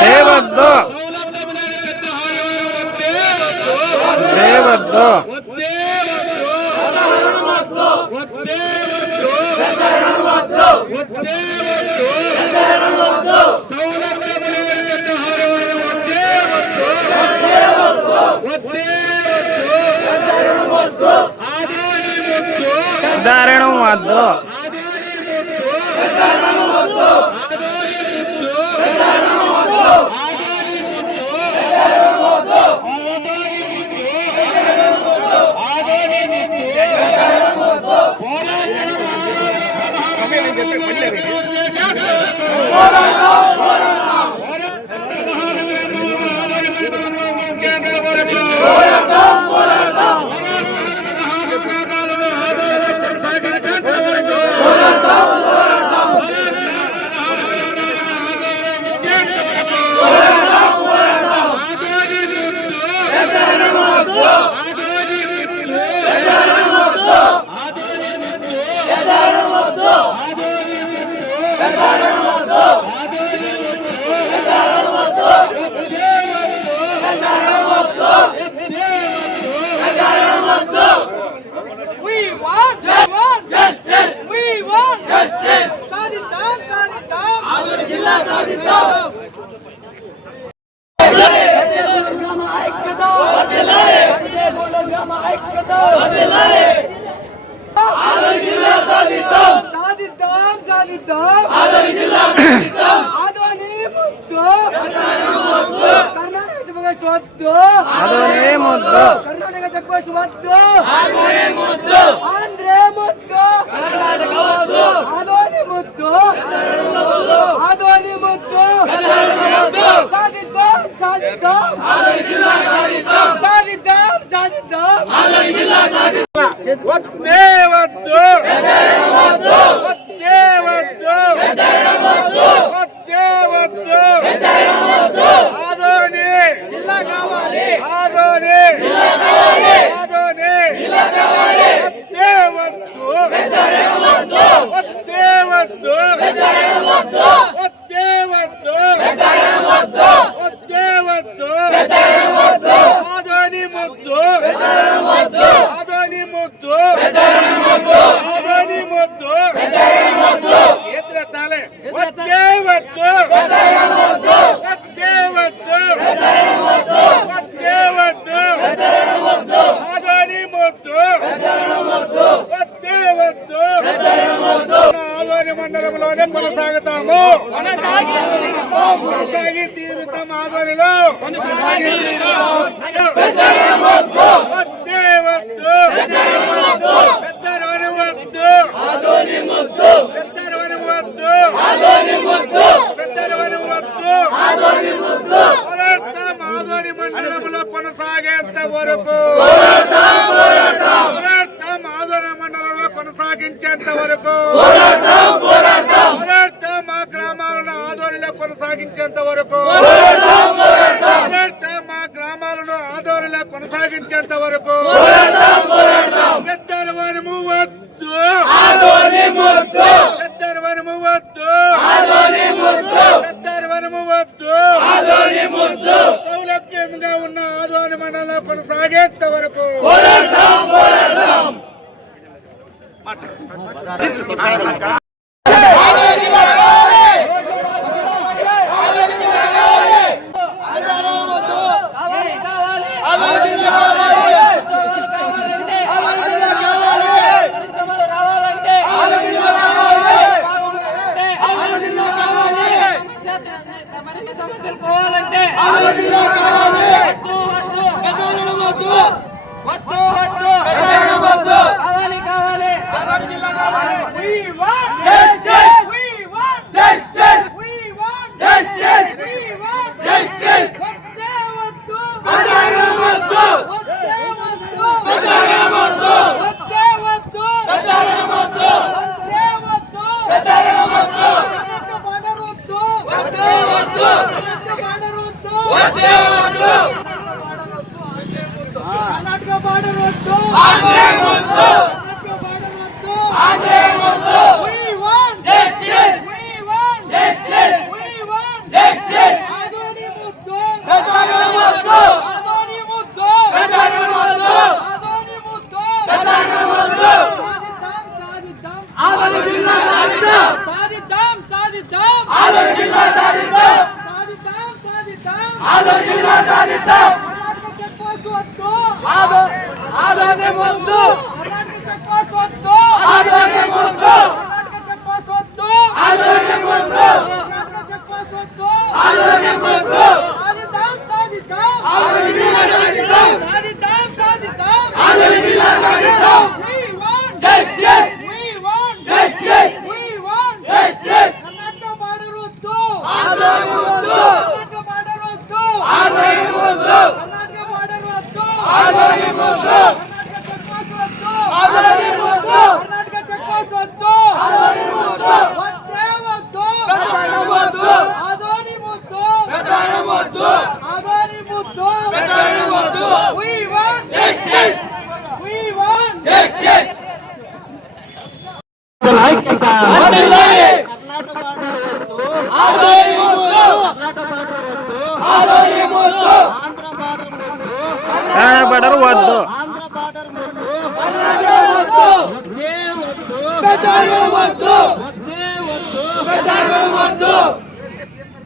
దేవద్దు దేవద్దు దారుణం వద్దు కర్ణాటక చెక్పోస్ట్ వద్దు, ఆంధ్రే ముద్దు, ఆదోని ముద్దు, ఆదోని ముద్దు, సాధిద్దాం సాధిద్దాం సాధిద్దాం సాధిద్దాం వద్దే వద్దు వద్దే వద్దు వద్దే వద్దు ఆదోని జిల్లా కావాలి, ఆదోని జిల్లా కావాలి, ఆదోని జిల్లా కావాలి, వద్దే వద్దు వద్దే వద్దు వద్దే వద్దు వద్దే వద్దు ఆదోని ముద్దు ఆదోని ముద్దు ఆదోని ముద్దు చేతులెత్తాలి వద్దే వద్దు వద్దే వద్దు వద్దే వద్దు ఆదోని ముద్దు వద్దే వద్దు ఆదోని మండలంలోనే కొనసాగుతాము కొనసాగి తీరుతాం ఆదోనిలో వద్దే వద్దు పెద్దరవని వద్దు పెద్దరవని వద్దు పెద్దరవని వద్దు పోరాటం ఆదోని మండలంలో కొనసాగేంత వరకు పోరాటం ఆదోని మండలంలో కొనసాగించేంత వరకు పోరాటం మా గ్రామాలను ఆదోనిలో కొనసాగించేంత వరకు పోరాటం మా గ్రామాలను ఆదోనిలో కొనసాగించేంత వరకు పెద్దరవనము వద్దు పెద్దరవనము వద్దు పెద్దరవనము వద్దు సౌలభ్యంగా ఉన్న ఆదోని మండలంలో కొనసాగేంత వరకు సమస్యలు పోవాలంటే కావాలి కావాలి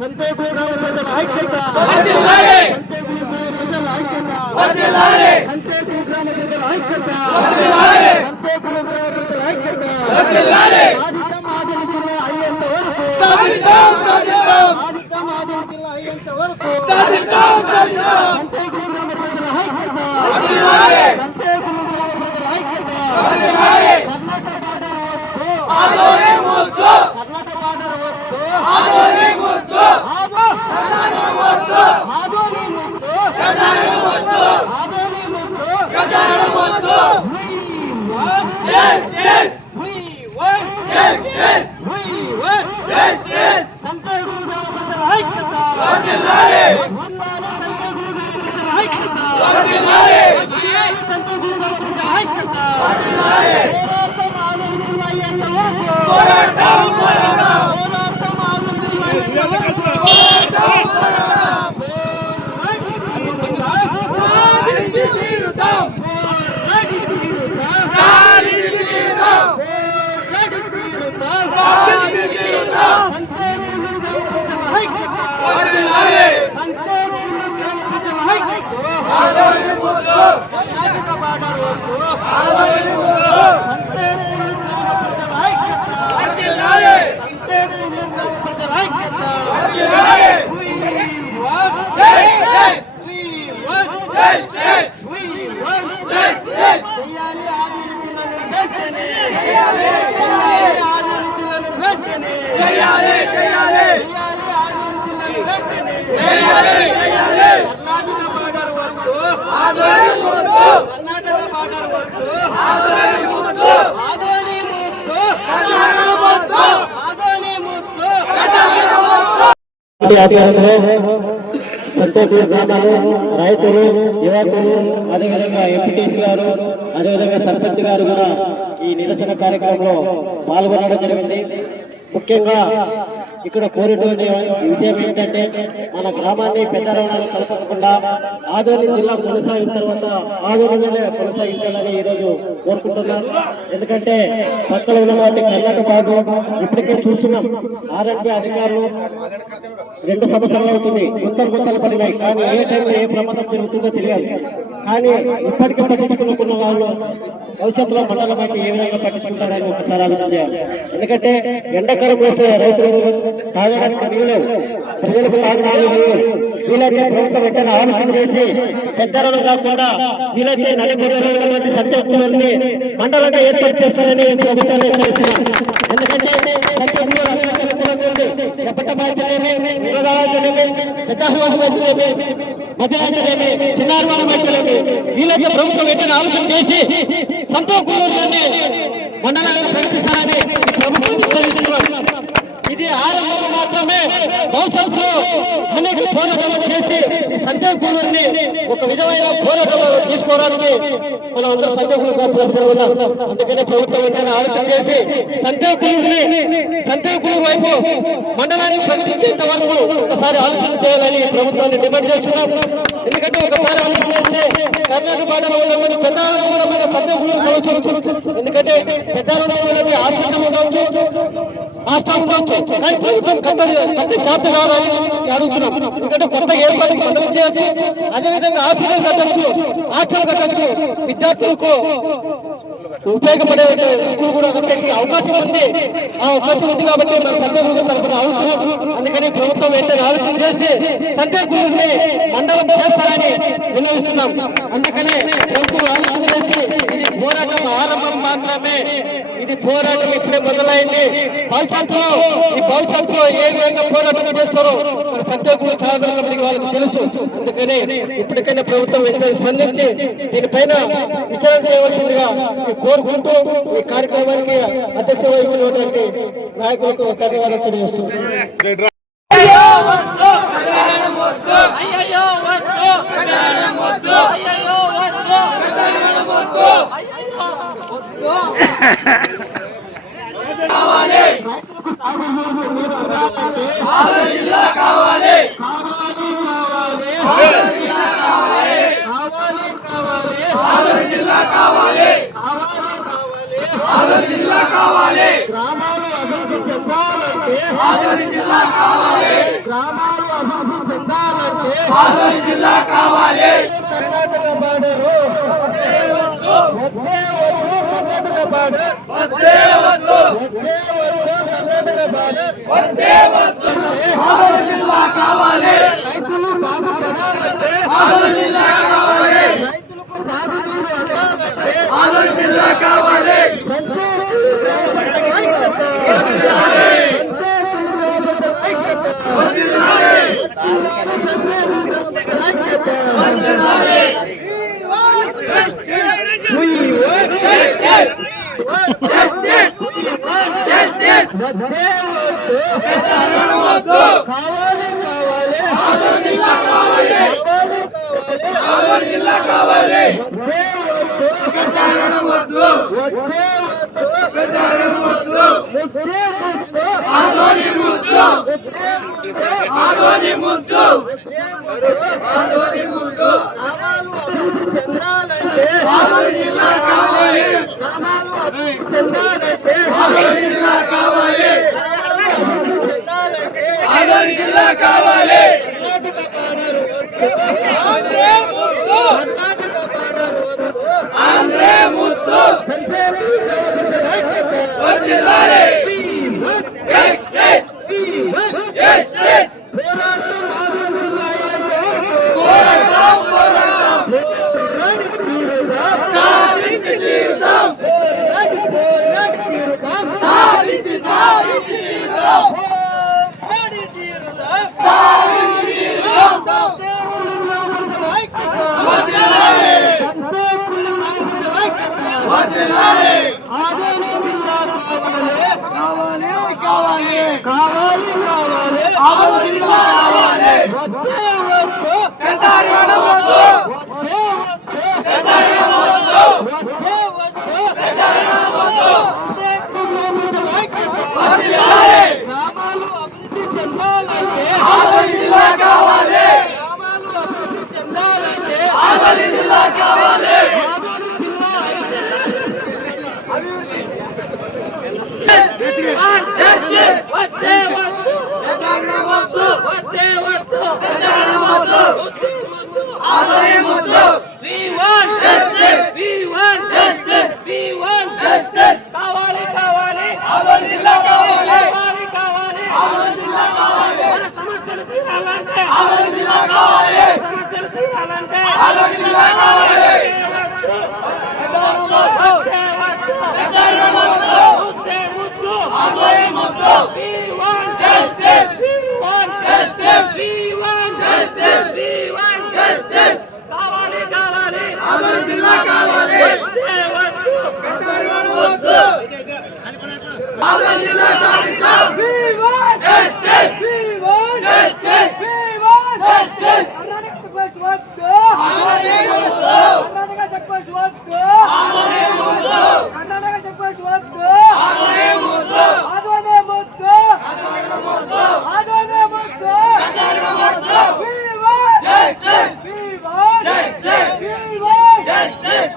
సంతేపూర్ గ్రామ ప్రజల ఐక్యత, వర్ధిల్లాలి. వర్ధిల్లాలి. సంతేపూర్ గ్రామ ప్రజల ఐక్యత, వర్ధిల్లాలి. సంతేపూర్ గ్రామ ప్రజల ఐక్యత, వర్ధిల్లాలి. ఆదిత్యం ఆదిత్యం అయ్యేంత వరకు, సాధిస్తాం సాధిస్తాం ఆదిత్యం ఆదిత్యం అయ్యేంత వరకు, సాధిస్తాం సాధిస్తాం సంతేపూర్ గ్రామ ప్రజల ఐక్యత, వర్ధిల్లాలి. సంతేపూర్ గ్రామ ప్రజల ఐక్యత, వర్ధిల్లాలి. కర్ణాటక బార్డర్ వద్దు, ఆదోని ముద్దు కర్ణాటక బార్డర్ వద్దు, ఆదోని ముద్దు ఆదోని ముద్దు ఆదోని ముద్దు, ప్రధాని ముద్దు ఆదోని ముద్దు, ప్రధాని ముద్దు we want, justice we want, justice we want. Justice Santhepur గ్రామ ప్రజల ఐక్యత, వర్ధిల్లాలి. వందాలి సంతేపూర్ గ్రామ ప్రజల ఐక్యత, వర్ధిల్లాలి. వందాలి సంతేపూర్ గ్రామ ప్రజల ఐక్యత, వర్ధిల్లాలి. పోరాటం ఆదోని అయ్యేంత వరకు, పోరాటం పోరాటం పోరాటం ఆదోని అయ్యేంత వరకు, పోరాటం పోరాటం సాధించి తీరుతాం సాధించి తీరుతాం సాధించి తీరుతాం వర్ధిల్లాలి. ఆదోని ముద్దు ఆదోని ముద్దు వర్ధిల్లాలి. వర్ధిల్లాలి. జస్టిస్ జస్టిస్ చేయాలి చేయాలి చేయాలి చేయాలి కర్ణాటక బార్డర్ వద్దు, ఆదోని ముద్దు కర్ణాటక బార్డర్ వద్దు, ఆదోని ముద్దు ఆదోని ముద్దు, ప్రధాని ముద్దు ఆదోని ముద్దు. ప్రధాని ముద్దు ఆధ్వర్యంలో సంతేపూర్ గ్రామాలు రైతులు యువకులు అదేవిధంగా ఎంపీటీసీ గారు అదేవిధంగా సర్పంచ్ గారు కూడా ఈ నిరసన కార్యక్రమంలో పాల్గొనడం జరిగింది. ముఖ్యంగా ఇక్కడ కోరినటువంటి విషయం ఏంటంటే మన గ్రామాన్ని పెద్ద రవాణాలు కలపకుండా ఆదోని జిల్లా కొనసాగిన తర్వాత ఆదోనిలోనే కొనసాగించాలని ఈరోజు కోరుకుంటున్నాను. ఎందుకంటే పక్కన ఉన్నటువంటి కర్ణాటక బాబు ఇప్పటికే చూస్తున్నాం ఆర్ఎండ్బి అధికారులు 2 సంవత్సరాలు అవుతుంది గుంతలు పడినాయి. కానీ ఏ టైంలో ఏ ప్రమాదం జరుగుతుందో తెలియదు. కానీ ఇప్పటికే పట్టించుకున్న వాళ్ళు భవిష్యత్తులో మండలం అయితే ఏ విధంగా పట్టించుకుంటారని ఒకసారి ఆలోచన చేయాలి. ఎందుకంటే ఎండాకాలం వేసే రైతులు తాగడానికి నీళ్ళు ప్రజలకు తాగడానికి వీలైతే ప్రభుత్వం వెంటనే ఆలోచన చేసి పెద్దలను కాకుండా వీలైతే నలుగురు సత్యకులూరుని మండలంగా ఏర్పాటు చేస్తారని ప్రభుత్వాన్ని హెచ్చరిస్తున్నాం. ఎందుకంటే సత్యకులూరు ఎప్పటమైతేనేమి విరోధాలైతేనేమి పెద్దవాళ్ళైతేనేమి మధ్యరైతేనేమి చిన్నారులమైతేనేమి వీలైతే ప్రభుత్వం వెంటనే ఆలోచన చేసి సత్యకులూరుని మండలాన్ని ప్రకటిస్తారని ప్రభుత్వం హెచ్చరిస్తున్నాం. ఇది ఆరంభం మాత్రమే. భవిష్యత్తులో అనేక పోరాటాలు చేసి ఈ సంజయ్ కుమార్ని ఒక విధమైన పోరాటంలో తీసుకోవడానికి మనం అందరూ సంజయ్ కుమార్ ఉన్నాం. అందుకనే ప్రభుత్వం వెంటనే ఆలోచన చేసి సంజయ్ కుమార్ వైపు మండలాన్ని ప్రకటించేంత వరకు ఒకసారి ఆలోచన చేయాలని ప్రభుత్వాన్ని డిమాండ్ చేస్తున్నాం. ఎందుకంటే ఒకసారి ఆలోచన చేస్తే కర్ణాటక బాటలో ఉన్నటువంటి పెద్దలను కూడా మన సంజయ్ కుమార్ కావచ్చు. ఎందుకంటే పెద్దలను హాస్పిటల్ ఉండవచ్చు, హాస్టల్ ఉండవచ్చు. కానీ ప్రభుత్వం కట్టే శాత కావాలని అడుగుతున్నాం. ఎందుకంటే కొత్త ఏర్పాటు మండలం చేయొచ్చు, అదేవిధంగా హాస్పిటల్ కట్టచ్చు, హాస్టల్ కట్టచ్చు, విద్యార్థులకు ఉపయోగపడే స్కూల్ కూడా కట్టే అవకాశం ఉంది. ఆ అవకాశం ఉంది కాబట్టి మన సంజయ్ కుమార్ తరఫున అడుగుతున్నాం. అందుకని ప్రభుత్వం వెంటనే ఆలోచన చేసి సంజయ్ కుమార్ని మండలం చేస్తారని విన్నవిస్తున్నాం. అందుకనే ప్రభుత్వం ఆలోచన చేసి ఇది పోరాటం ఆరంభం మాత్రమే. ఇది పోరాటం ఇప్పుడే మొదలైంది. భవిష్యత్తులో ఏ విధంగా పోరాటం చేస్తారో మన సంజయ్ కుమార్ సాధన కమిటీకి వాళ్ళకి తెలుసు. అందుకని ఇప్పటికైనా ప్రభుత్వం వెంటనే స్పందించి దీనిపైన విచారణ చేయవలసిందిగా కోరుకుంటూ ఈ కార్యక్రమానికి అధ్యక్ష వహించినటువంటి నాయకులకు ధన్యవాదాలు తెలియజేస్తున్నాను. అయ్యో వద్దు ప్రధాని ముద్దు అయ్యో వద్దు ప్రధాని ముద్దు అయ్యో వద్దు ప్రధాని ముద్దు అయ్యో వద్దు కావాలి ఆదోని జిల్లా కావాలి ఆదోని జిల్లా కావాలి ఆదోని జిల్లా కావాలి ఆదోని జిల్లా కావాలి గ్రామాలు అభివృద్ధి చెందాలని ఆదోని జిల్లా కావాలి గ్రామాలు అభివృద్ధి చెందాలంటే ఆదోని జిల్లా కావాలి కర్ణాటక బార్డరు కర్ణాటక బార్డర్ వద్దే వద్దు కర్ణాటక బార్డర్ వద్దే వద్దు ఆదోని జిల్లా కావాలి రైతులు బాగుపడాలంటే ఆదోని జిల్లా కావాలి రైతులకు సాగునీరు అందాలంటే ఆదోని జిల్లా కావాలి కావాలి కావాలి ఆదోని జిల్లా కావాలి ఆదోని జిల్లా కావాలి పెద్దారణం వద్దు పెద్దారణం వద్దు ఆదోని ముద్దు ఆదోని ముద్దు ఆదోని ముద్దు ఆదోని జిల్లా కావాలి ఆదోని జిల్లా కావాలి ఆదోని జిల్లా కావాలి ఆంధ్రే ముద్దు వర్ధిల్లాలి yes yes yes yes పోరాటం పోరాటం సాధించి తీరుతాం సాధించి సాధించి తీరుతాం సాధించి తీరుతాం వర్ధిల్లాలి వర్ధిల్లాలి కావాలి కావాలి కావాలి ఆదోని జిల్లా కావాలి పెద్దారణం వద్దు పెద్దారణం వద్దు పెద్దారణం వద్దు వర్ధిల్లాలి ఆదోని జిల్లా కావాలి ఆదోని జిల్లా కావాలి ఆదోని ముద్దు కావాలి కావాలి ఆదోని జిల్లా కావాలి కావాలి కావాలి ఆదోని జిల్లా కావాలి మన సమస్యలు తీరాలంటే ఆదోని జిల్లా కావాలి సమస్యలు తీరాలంటే ఆదోని జిల్లా కావాలి పెద్దారణం వద్దు ఆదోని ముద్దు justice justice కావాలి కావాలి ఆదోని జిల్లా కావాలి పెద్దారణం వద్దు ఆదోని జిల్లా సాధిస్తాం justice justice justice ఆదోని ముద్దు ఆదోని ముద్దు ఆదోని ముద్దు పెద్దారణం వద్దు justice justice justice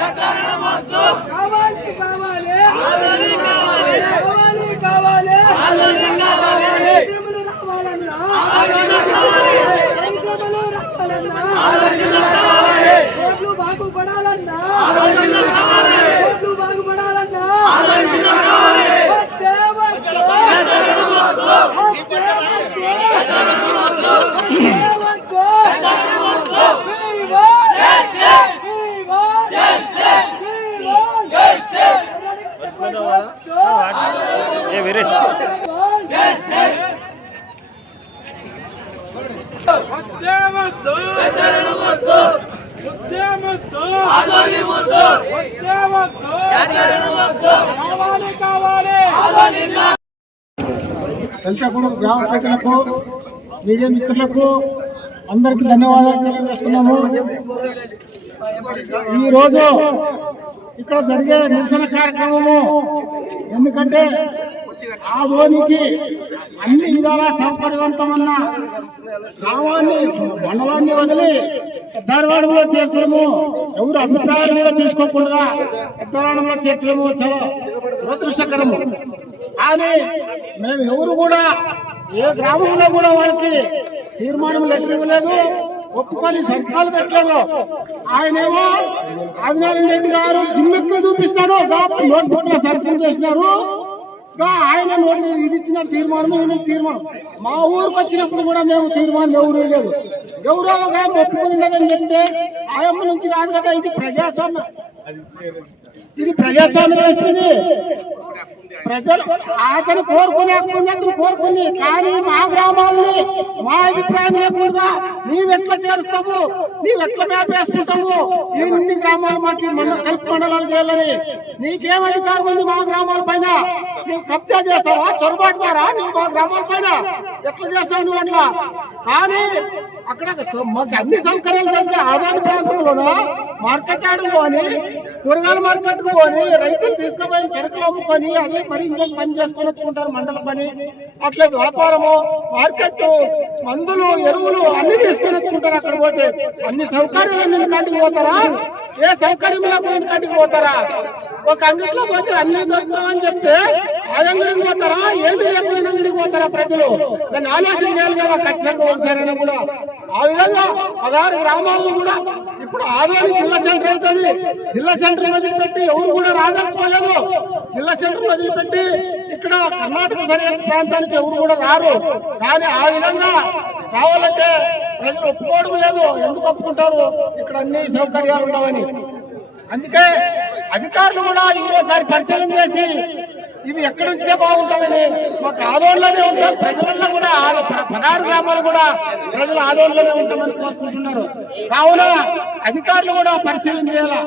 పెద్దారణం వద్దు కావాలి కావాలి ఆదోని కావాలి కావాలి కావాలి ఆదోని కావాలి తిరుమల రావాలన్నా ఆదోని కావాలి తిరుమల రావాలన్నా ఆదోని కావాలి రోడ్లు బాగుపడాలన్నా ఆదోని కావాలి రోడ్లు బాగుపడాలన్నా ఆదోని కావాలి వస్తే వస్తే పెద్దారణం వద్దు పెద్దారణం వద్దు పెద్దారణం వద్దు justice justice పెద్దారణం వద్దు ఆదోని ముద్దు పెద్దారణం వద్దు ఆదోని సంచాపూర్ గ్రామ ప్రజలకు మీడియా మిత్రులకు అందరికీ ధన్యవాదాలు తెలియజేస్తున్నాము. ఈరోజు ఇక్కడ జరిగే నిరసన కార్యక్రమము ఎందుకంటే ఆదోనికి అన్ని విధాలా సౌకర్యవంతమన్న గ్రామాన్ని మండలాన్ని వదిలి పెద్దారవాడంలో చేర్చడము, ఎవరు అభిప్రాయాలు కూడా తీసుకోకుండా పెద్దారవాడంలో చేర్చడము చాలా దురదృష్టకరము. కానీ మేము ఎవరు కూడా ఏ గ్రామంలో కూడా వాళ్ళకి తీర్మానం లెటర్ ఇవ్వలేదు, ఒప్పుకొని సంతకాలు పెట్టలేదు. ఆయనేమో ఆదినారాయణ రెడ్డి గారు జిమ్మెక్కులు చూపిస్తాడు, నోట్బుక్ లో సంతకం చేసినారు, ఆయన నోట్ ఇది ఇచ్చిన తీర్మానం. మా ఊరికి వచ్చినప్పుడు కూడా మేము తీర్మానం ఎవరు లేదు, ఎవరో ఒక ఒప్పుకొని ఉండదని చెప్తే ఆయమ్మ నుంచి కాదు కదా, ఇది ప్రజాస్వామ్యం దేశం. ఇది ప్రజలు అతను కోరుకునే హక్కుంది, అతను కోరుకుని. కానీ మా గ్రామాలని మా అభిప్రాయం లేకుండా నీవెట్లా చేరుస్తావు, నీవెట్లా మ్యాప్ వేసుకుంటావు, ఇన్ని గ్రామాలు మాకు కలిపి మండలాలు చేయాలని నీకేం అధికారం ఉంది? మా గ్రామాల పైన నువ్వు కబ్జా చేస్తావా, చొరబాటుదారా నువ్వు మా గ్రామాల పైన? ఎట్లా చేస్తావు నువ్వు అట్లా? కానీ అక్కడ మాకు అన్ని సౌకర్యాలు దొరికే ఆదాని ప్రాంతంలోనూ మార్కెట్ ఆడుకు పోని, కూరగాయల మార్కెట్కు పోని, రైతులు తీసుకుపోయిన సరుకులు అమ్ముకొని అదే మరి ఇంకొక పని చేసుకొని వచ్చుకుంటారు, మండల పని. అట్లా వ్యాపారము, మార్కెట్, మందులు, ఎరువులు అన్ని తీసుకొని వచ్చుకుంటారు. అక్కడ పోతే అన్ని సౌకర్యాలు కాటికి పోతారా? ఏ సౌకర్యం లేకుండా కాటికి పోతారా? ఒక అంగట్లో పోతే అన్ని దొరుకుతామని చెప్తే ఆ అంగడికి పోతారా? ఏమీ లేకుండా అంగడికి పోతారా ప్రజలు? దాన్ని ఆలోచన చేయాలి కదా ఖచ్చితంగా ఒకసారైనా కూడా. ఆ విధంగా 16 గ్రామాలను కూడా ఇప్పుడు ఆదోని జిల్లా సెంటర్ అవుతుంది. జిల్లా సెంటర్ వదిలిపెట్టి ఎవరు కూడా రాదలుచుకోలేదు. జిల్లా సెంటర్ వదిలిపెట్టి ఇక్కడ కర్ణాటక సరిహద్దు ప్రాంతానికి ఎవరు కూడా రారు. కానీ ఆ విధంగా రావాలంటే ప్రజలు ఒప్పుకోవడం లేదు. ఎందుకు ఒప్పుకుంటారు? ఇక్కడ అన్ని సౌకర్యాలు ఉండవని. అందుకే అధికారులు కూడా ఇంకోసారి పరిశీలన చేసి ఇవి ఎక్కడి నుంచితే బాగుంటుందని మాకు ఆదోళనలోనే ఉంటాం. ప్రజలలో కూడా 16 గ్రామాలు కూడా ప్రజలు ఆదోళనలోనే ఉంటామని కోరుకుంటున్నారు. కావున అధికారులు కూడా పరిశీలన చేయాలా.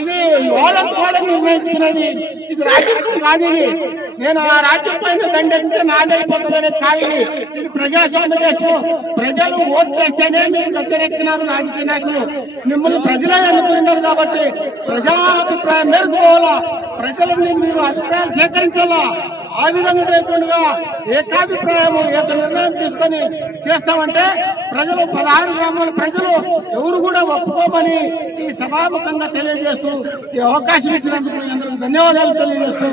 ఇది వాళ్ళని నిర్ణయించుకునేది, ఇది రాజ్యం కాదు. ఇది నేను ఆ రాజ్యం పైన దండెత్తే నాదైపోతుందనే కాదు. ఇది ప్రజాస్వామ్య దేశం. ప్రజలు ఓట్లు వేస్తేనే మీరు గద్దెనెక్కినారు రాజకీయ నాయకులు. మిమ్మల్ని ప్రజలే ఎన్నుకున్నారు కాబట్టి ప్రజాభిప్రాయం మేరకు పోవాలా. ప్రజలని మీరు అభిప్రాయాలు సేకరించాలా. ఆ విధంగా చేయకుండా ఏకాభిప్రాయం, ఏక నిర్ణయం తీసుకొని చేస్తామంటే ప్రజలు 16 గ్రామాల ప్రజలు ఎవరు కూడా ఒప్పుకోమని ఈ సభాముఖంగా తెలియజేస్తూ ఈ అవకాశం ఇచ్చినందుకు అందరికీ ధన్యవాదాలు తెలియజేస్తూ